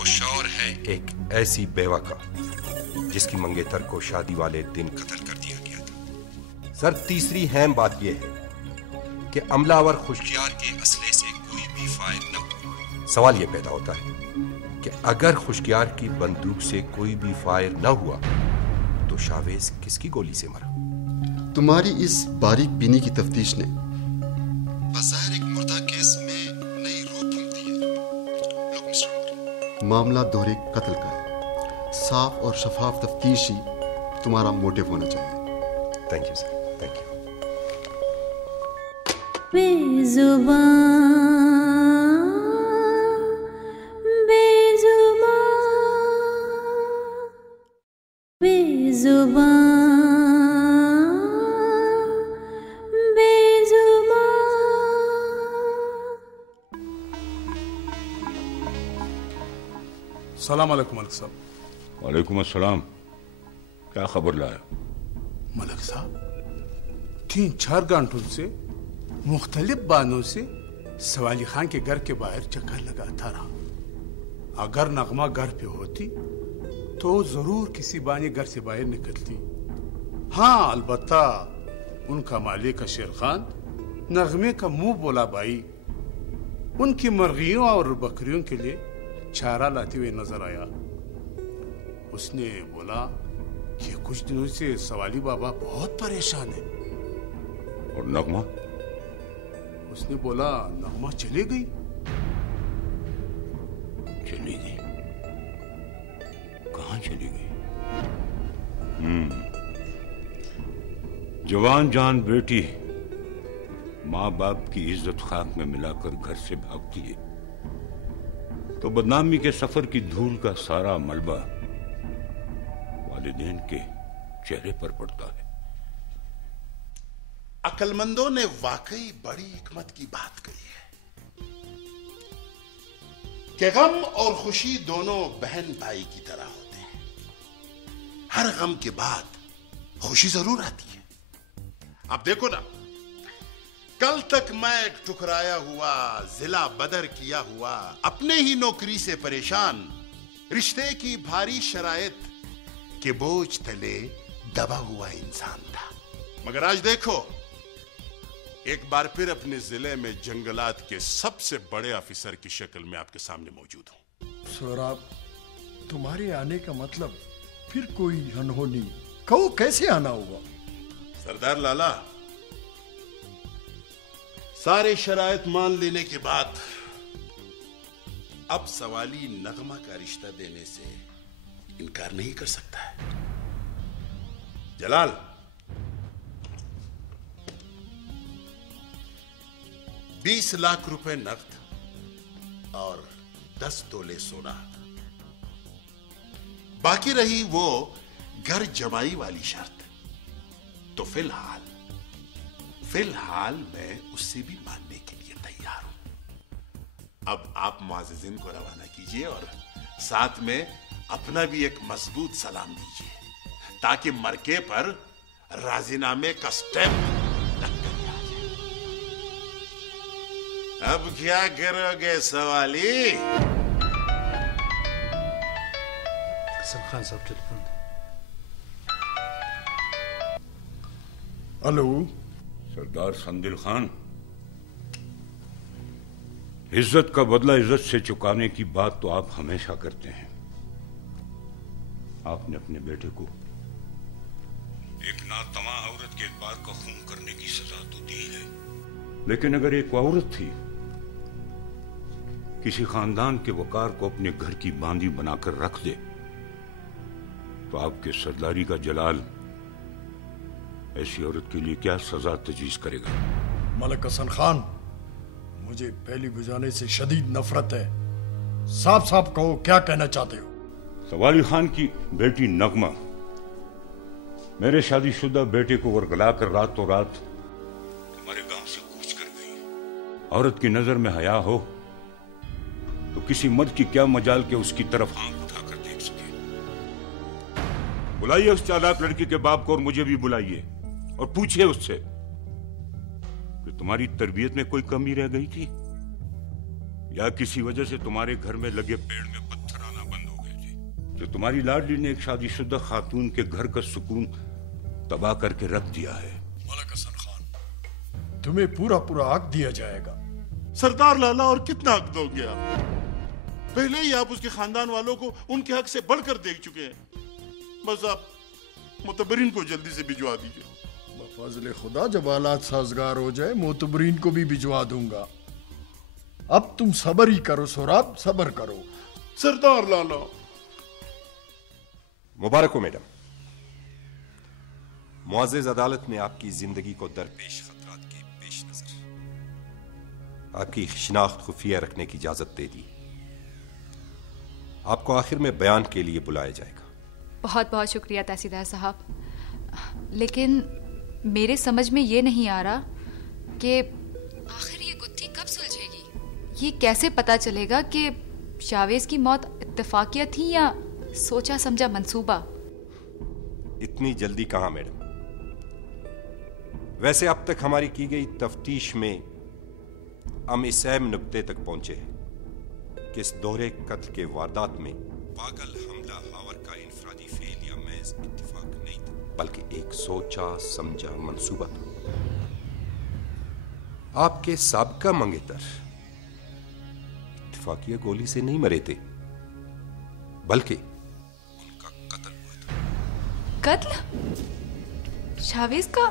वो शौहर है एक ऐसी बेवा का जिसकी मंगेतर को शादी वाले दिन कत्ल कर दिया गया था। सर, तीसरी अहम बात यह है कि अमलावर खुशकियार के असले से कोई भी फायर न हुआ। सवाल यह पैदा होता है कि अगर खुशकियार की बंदूक से कोई भी फायर न हुआ तो शावेज किसकी गोली से मरा? तुम्हारी इस बारीक बीनी की तफ्तीश ने बज़ाहिर एक मुर्दा केस में नई रूह फूंकती है। लुक मिस्टर, मामला दोहरे कत्ल का है। साफ और शफाफ तफ्तीश ही तुम्हारा मोटिव होना चाहिए। Thank you sir, thank you. सलाम अलैकुम मलिक साहब। वालेकुम अस्सलाम। क्या खबर लाया? मलिक साहब, 3-4 घंटों से मुख्तलिफ बहानों से सवाली खान के घर के बाहर चक्कर लगाता रहा। अगर नगमा घर पे होती तो जरूर किसी बहाने घर से बाहर निकलती। हाँ, अलबत्ता उनका मालिक शेर खान नगमे का मुंह बोला भाई उनकी मुर्गियों और बकरियों के लिए चारा लाते हुए नजर आया। उसने बोला कि कुछ दिनों से सवाली बाबा बहुत परेशान है। और नगमा? उसने बोला नगमा चली गई। चली गई? कहाँ चली गई? जवान जान बेटी माँ बाप की इज्जत खाक में मिलाकर घर से भागती है तो बदनामी के सफर की धूल का सारा मलबा वालिदैन के चेहरे पर पड़ता है। अक्लमंदों ने वाकई बड़ी हिकमत की बात कही है कि गम और खुशी दोनों बहन भाई की तरह होते हैं। हर गम के बाद खुशी जरूर आती है। अब देखो ना, कल तक मैं ठुकराया हुआ, जिला बदर किया हुआ, अपने ही नौकरी से परेशान, रिश्ते की भारी शराइत के बोझ तले दबा हुआ इंसान था। मगर आज देखो, एक बार फिर अपने जिले में जंगलात के सबसे बड़े ऑफिसर की शक्ल में आपके सामने मौजूद हूं। सोहराब, तुम्हारे आने का मतलब फिर कोई अनहोनी, कहो कैसे आना हुआ? सरदार लाला, सारे शराइत मान लेने के बाद अब सवाली नगमा का रिश्ता देने से इनकार नहीं कर सकता है। जलाल, 20 लाख रुपए नकद और 10 तोले सोना। बाकी रही वो घर जमाई वाली शर्त। तो फिलहाल मैं उससे भी मानने के लिए तैयार हूं। अब आप मुअज़्ज़िज़िन को रवाना कीजिए और साथ में अपना भी एक मजबूत सलाम दीजिए ताकि मरके पर राजीनामे का स्टेप लग कर आ जाए। अब क्या करोगे सवाली? हसन खान साहब टेलीफोन। हेलो सरदार संदिल खान, इज्जत का बदला इज्जत से चुकाने की बात तो आप हमेशा करते हैं। आपने अपने बेटे को एक नातमा औरत के एतबार का खून करने की सजा तो दी है, लेकिन अगर एक औरत थी किसी खानदान के वकार को अपने घर की बांदी बनाकर रख दे तो आपके सरदारी का जलाल ऐसी औरत के लिए क्या सजा तजवीज करेगा? मलिक हसन खान, मुझे पहली बुझाने से शदीद नफरत है। साफ साफ कहो क्या कहना चाहते हो? सवाली खान की बेटी नगमा मेरे शादीशुदा बेटे को वरगला कर रातों रात तुम्हारे गांव से कूच कर गई। औरत की नजर में हया हो तो किसी मर्द की क्या मजाल के उसकी तरफ आंख उठाकर देख सके। बुलाइए उस चालाक लड़की के बाप को और मुझे भी बुलाइए और पूछिए उससे कि तुम्हारी तरबियत में कोई कमी रह गई थी या किसी वजह से तुम्हारे घर में लगे पेड़ में पत्थर आना जो तुम्हारी लाडली ने एक शादीशुदा खातून के घर का सुकून तबाह करके रख दिया है। मलक हसन खान, तुम्हें पूरा पूरा हक दिया जाएगा। सरदार लाला, और कितना हक दोगे आप? पहले ही आप उसके खानदान वालों को उनके हक से बढ़कर देख चुके हैं। बस आप मुतबरीन को जल्दी से भिजवा दीजिए। बफज़ल खुदा जब हालात साजगार हो जाए मुतबरीन को भी भिजवा दूंगा। अब तुम सब्र ही करो सोराब, सब्र करो। सरदार लाला। मुबारक हो मैडम। मुअज़्ज़ज़ अदालत ने आपकी जिंदगी को दरपेश खतरात के पेश नजर आपकी शिनाख्त खुफिया रखने की इजाजत दे दी। आपको आखिर में बयान के लिए बुलाया जाएगा। बहुत बहुत शुक्रिया तहसीलदार साहब, लेकिन मेरे समझ में ये नहीं आ रहा कि आखिर ये गुत्थी कब सुलझेगी। ये कैसे पता चलेगा कि शावेज की मौत इत्तेफाकिया थी या सोचा समझा मंसूबा? इतनी जल्दी कहां मैडम। वैसे अब तक हमारी की गई तफ्तीश में हम इस अहम नुक्ते तक पहुंचे हैं कि इस दोहरे कत्ल के वारदात में पागल हमला हावर का इनफरादी फेल या महज इत्तेफाक नहीं था, बल्कि एक सोचा समझा मंसूबा था। आपके साबका मंगेतर इत्तेफाकिया गोली से नहीं मरे थे, बल्कि उनका कत्ल हुआ था। कत्ल? शावेज का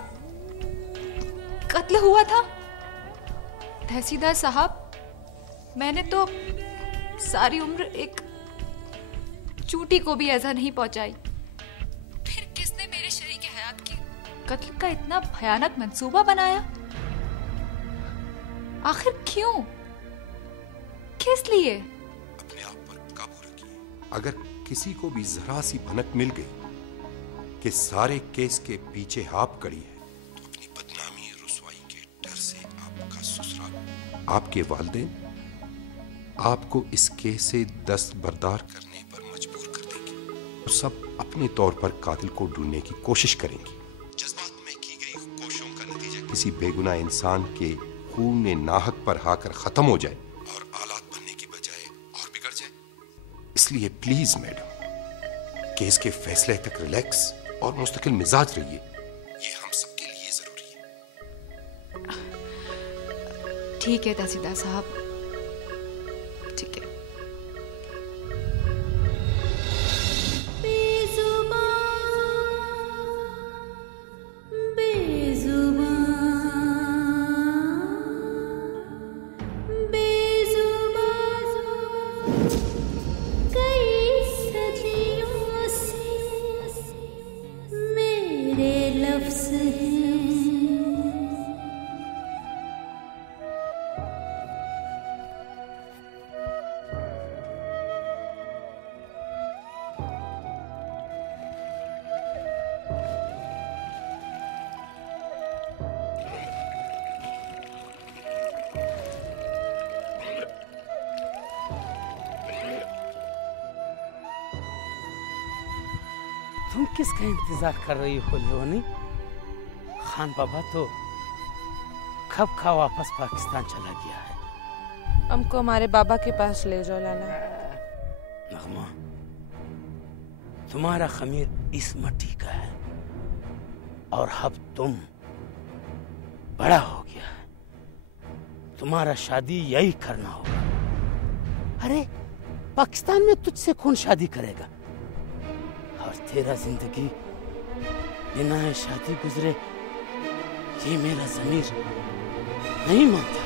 कत्ल हुआ था? तहसीलदार साहब, मैंने तो सारी उम्र एक चूटी को भी ऐसा नहीं पहुंचाई, फिर किसने मेरे शरीके हयात की कत्ल का इतना भयानक मंसूबा बनाया? आखिर क्यों? किस लिए? अपने आप पर काबू रखिए। अगर किसी को भी जरा सी भनक मिल गई कि सारे केस के पीछे आप कड़ी है, तो अपनी बदनामी रुसवाई के डर से आपका ससुराल, आपके वालिदैन आपको इस केस से दस्तबरदार करने पर मजबूर कर देंगे। तो सब अपने तौर पर कातिल को ढूंढने की कोशिश करेंगी। जज्बात में की गई कोशिशों का नतीजा किसी बेगुनाह इंसान के खून ने नाहक पर हाकर खत्म हो जाए और आलात बनने की बजाय और बिगड़ जाए। इसलिए प्लीज मैडम, केस के फैसले तक रिलैक्स और मुस्तकिल मिजाज रहिए। ये हम सबके लिए जरूरी है। ठीक है तहसीलदार साहब, ठीक है। तुम किसका इंतजार कर रही हो लेओनी? खान बाबा तो कब का वापस पाकिस्तान चला गया है। हमको हमारे बाबा के पास ले जाओ लाला। नगमा, तुम्हारा खमीर इस मट्टी का है और अब तुम बड़ा हो गया है। तुम्हारा शादी यही करना होगा। अरे पाकिस्तान में तुझसे कौन शादी करेगा? और तेरा जिंदगी बिना शादी गुजरे ये मेरा ज़मीर नहीं मानता।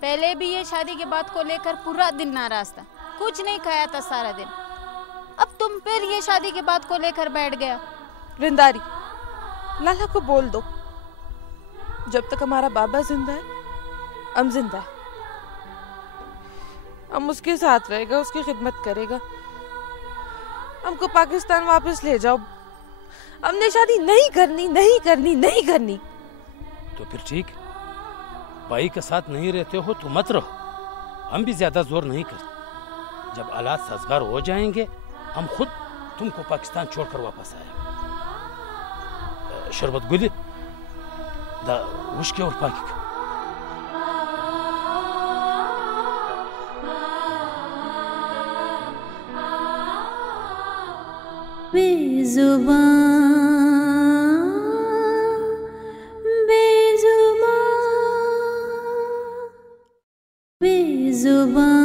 पहले भी ये शादी की बात को लेकर पूरा दिन नाराज था, कुछ नहीं खाया था सारा दिन। अब तुम फिर ये शादी की बात को लेकर बैठ गया। रिंदारी, लाला को बोल दो, जब तक हमारा बाबा जिंदा है हम जिंदा है। हम उसके साथ रहेगा, उसकी खिदमत करेगा। हमको पाकिस्तान वापस ले जाओ। हमने शादी नहीं करनी, नहीं करनी, नहीं करनी। तो फिर ठीक, भाई के साथ नहीं रहते हो तो मत रहो। हम भी ज्यादा जोर नहीं करते। जब हालात साजगार हो जाएंगे हम खुद तुमको पाकिस्तान छोड़कर वापस आया। शरबत गुली दा उश्के और पाकी का बेजुबान